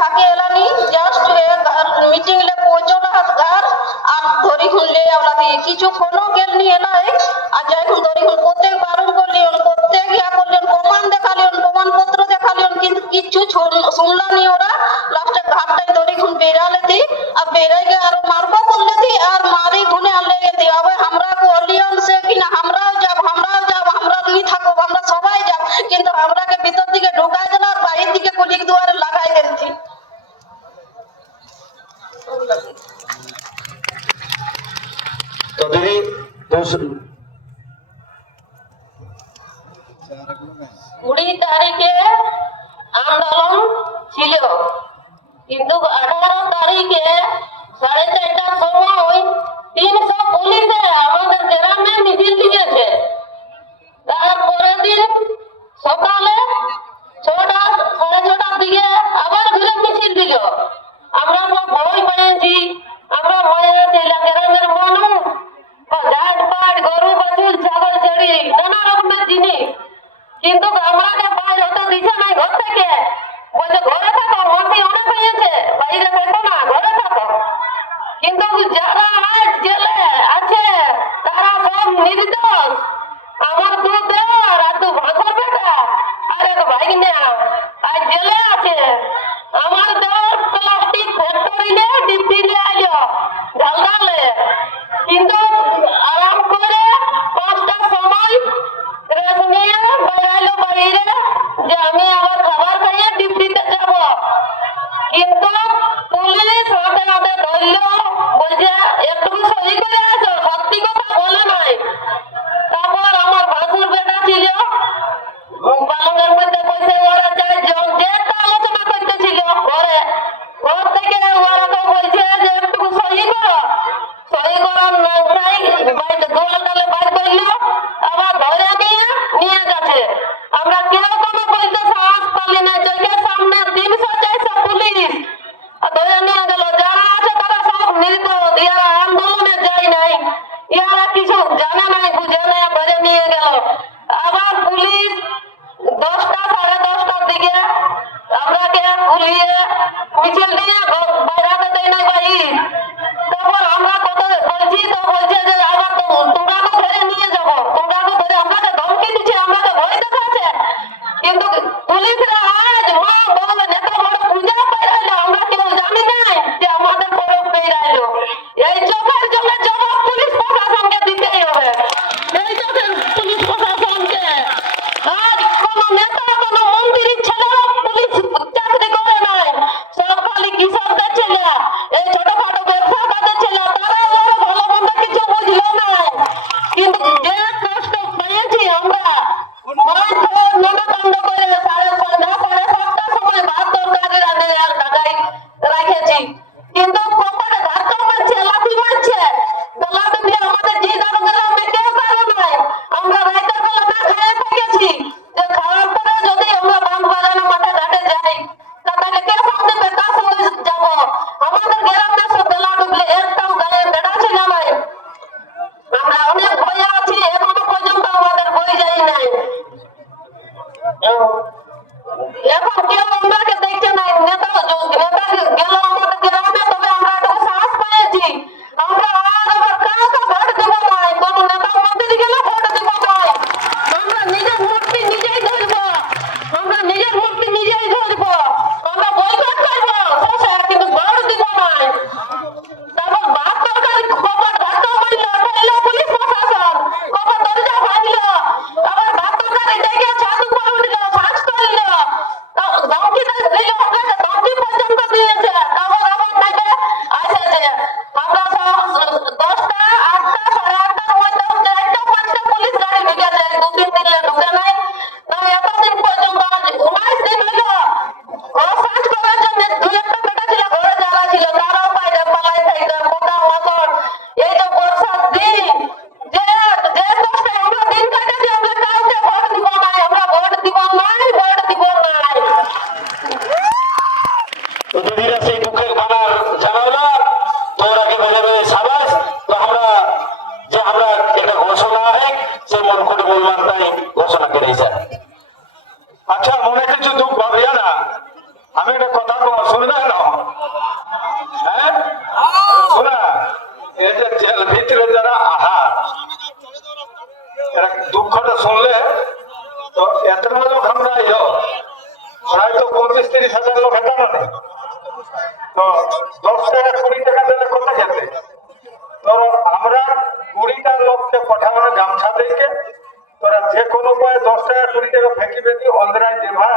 থাকে এলানি just meeting ले पहुंचो रहा घर আর ধরি খুললে आवला কিছু কোনো গেল নি এলাই আর যাই খুন ধরি খুন প্রত্যেক বারণ করলিয়ন প্রত্যেক ইয়া করলেন প্রমাণ দেখালিয়ন প্রমাণপত্র দেখালিয়ন কিন্তু কিছু শুনলানি ওরা লাস্টে ঘাটটাই ধরি খুন বেরালেতি আর বেরাইগে আর মারবো করলেতি আর মারি খুনে আনলে গেতি আবে আমরা কো অলিয়ন সে কিনা আমরাও যাব আমরা নি থাকো আমরা সবাই যাব কিন্তু আমরাকে ভিতর দিকে ঢুকাই দিল আর বাইরে দিকে কুলিক দুয়ারে লাগাই দেনতি তো দিদি 20 তারিখে আন্দোলন ছিল কিন্তু 18 তারিখে 4:30টার সময় 300 পুলিশে আমাদের গ্রামে মিছিল দিয়েছে তারপরের দিন সকালে 6টা 6:30টার দিকে আবার ঘুরে মিছিল দিল আমরা সব ভয় পেয়েছি আমরা ভয়ে আছি গ্রামের মানুষ জাত পাট গরু বাছুর ছাগল ছাড়ি নানা রকমের জিনিস কিন্তু আমাকে বাইরে হতে দিছে নাই ঘর থেকে বলছে ঘরে থাকো মাসি অনেক হয়েছে বাইরে থাকো না ঘরে থাকো কিন্তু যারা আজ জেলে আছে তারা সব নির্দোষ আমার দু দেওয়ার আর দু ভাগর বেটা আর এক ভাইগনা আজ জেলে আছে আমার দেওয়ার প্লাস্টিক ফ্যাক্টরি নিয়ে ডিপি নিয়ে আইলো ঝালদালে কিন্তু আরাম করে 5টার সময় রেস নিয়ে বেড়াইলো বাইরে যে আমি আবার খাবার খাইয়ে ডিউটিতে যাব কিন্তু পুলিশ হাতে হাতে ধরলো বলছে একটু সহি করে আসো সত্যি কথা বলে নাই তারপর আমার ভাসুর বেটা ছিল পালঙ্গের মধ্যে বসে ওরা চারজন যেটা আলোচনা করতেছিল ঘরে ঘর থেকে ওরা তো বলছে যে একটু সহি করো সহি করার নাই বাইরে দোয়ালে বাইর করলো আবার ধরে নিয়ে যাচ্ছে আমরা কেউ কোনো বলতে সাহস পারলি না চোখের সামনে 300-400 পুলিশ ধরে নিয়ে গেল যারা আছে তারা সব নির্দোষ ইয়ারা আন্দোলনে যায় নাই ইয়ারা কিছু জানে নাই বুঝে নাই ধরে নিয়ে গেল আবার পুলিশ 10টা 10:30টার দিকে আমরাকে পুলিয়ে মিছিল দিয়ে বাইরাতে দেয় নাই ভাই তারপর আমরা কত বলছি তো বলছে যে আবার তোমরা তো ধরে নিয়ে যাবো তোমরা তো ধরে আমাকে ধমকি দিচ্ছে আমাকে ভয় দেখাচ্ছে কিন্তু পুলিশরা আজ মা বউ নেতা বড় পূজা পেরাইলো আমরা কেউ জানি না যে আমাদের পরব পেরাইলো এই চোখের জন্য জবাব পুলিশ প্রশাসনকে দিতেই হবে এই চোখের পুলিশ প্রশাসনকে আজ কোনো নেতা কোনো মন্ত্রীর ছেলেরা পুলিশ চাকরি করে নাই সব খালি কৃষকদের ছেলে এই ছোটখাটো ব্যবসাদারদের ছেলে তারা ভালো মন্দ কিছু বুঝলো না কিন্তু যে কষ্ট পেয়েছি আমরা মাছ ধরে মনোকাণ্ড করে সন্ধ্যা 7:30টার সময় ভাত তরকারি রাঁধে আর ঢাকায় রেখেছি কিন্তু কপালে ধাক্কা মারছে লাথি মারছে লাথি দিয়ে আমাদের যে দারোগারা কেউ কারো নাই আমরা রাতের বেলা না খেয়ে থেকেছি যে খাওয়ার পরে যদি আমরা বাঁধ বাজানো মাঠে ঘাটে যাই তাহলে কে সামনে বেকার সঙ্গে যাব আমাদের গ্রামে সব বেলা ডুবলে একটাও গায়ে বেড়া ছিল নাই আমরা অনেক ভয়ে আছি এখনো পর্যন্ত আমাদের বই যায় নাই এখন কেউ আমরাকে দেখছে নাই নেতা গেল আমাদের গ্রামে তবে আমরা একটা সাহস পেয়েছি আমরা আর আবার কাউকে ভোট দেবো নাই কোনো নেতা মন্ত্রী গেলে ভোট দেবো নাই আমরা নিজের মূর্তি নিজেই ধরবো আমরা বয়কট করবো কিন্তু ভোট দিব নাই তারপর ভাত তরকারি কপার ধাক্কা মারলো পুলিশ প্রশাসন কপার দরজা ভাঙলো আবার ভাত তরকারি ডেকে ছাদ উপর উঠলো সাজ করলো ধমকি 25-30 হাজার লোক হেতানো নেই, তো 10 টাকা 20 টাকা দিলে কোথায় যেতে? তো আমরা 20টা লোককে পাঠাবো গামছা দিকে, তোরা যে কোনো উপায়ে 10 টাকা 20 টাকা ফেঁকি বেঁধি অন্ধ্রায় দেবা